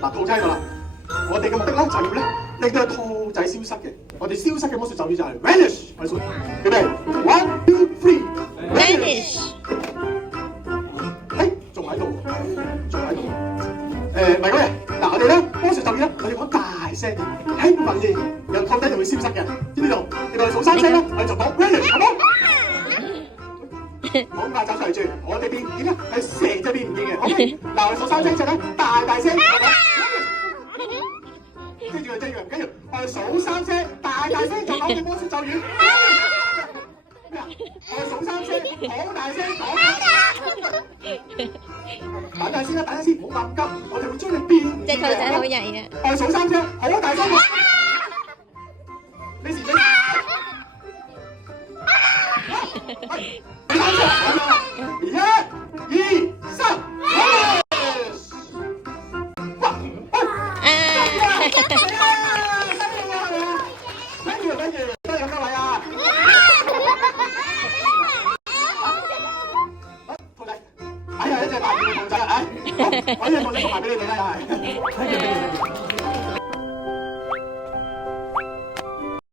嗱，兔仔喺度啦。我哋嘅目的咧就要咧令到兔仔消失嘅。我哋消失嘅魔術咒語就係 vanish。我哋數，預備 ，one two three Vanish。仲喺度，仲喺度。唔係嗰嘢。嗱，我哋咧魔術咒語咧，我哋講大聲啲，興奮啲，然後兔仔就會消失嘅。知唔知道？我哋數3聲咧，我哋就講 vanish，好冇？好快走出嚟住，我哋變點咧？係成隻變唔見嘅。OK，嗱，我哋數3聲之後咧，大聲。跟住佢跟住唔緊要，我哋數3聲，大聲就講嘅魔術咒語。咩啊？我哋數3聲，好大聲講。等陣先啦，等陣先，唔好咁急，我哋會將你變。隻兔仔好曳啊！我哋數3聲，好大聲講。你時你。1、2、3，哇！跟住，都有各位啊！兔仔，哎呀，一隻大隻嘅兔仔啊！哎，我呢隻兔仔送埋俾你哋啦，又係。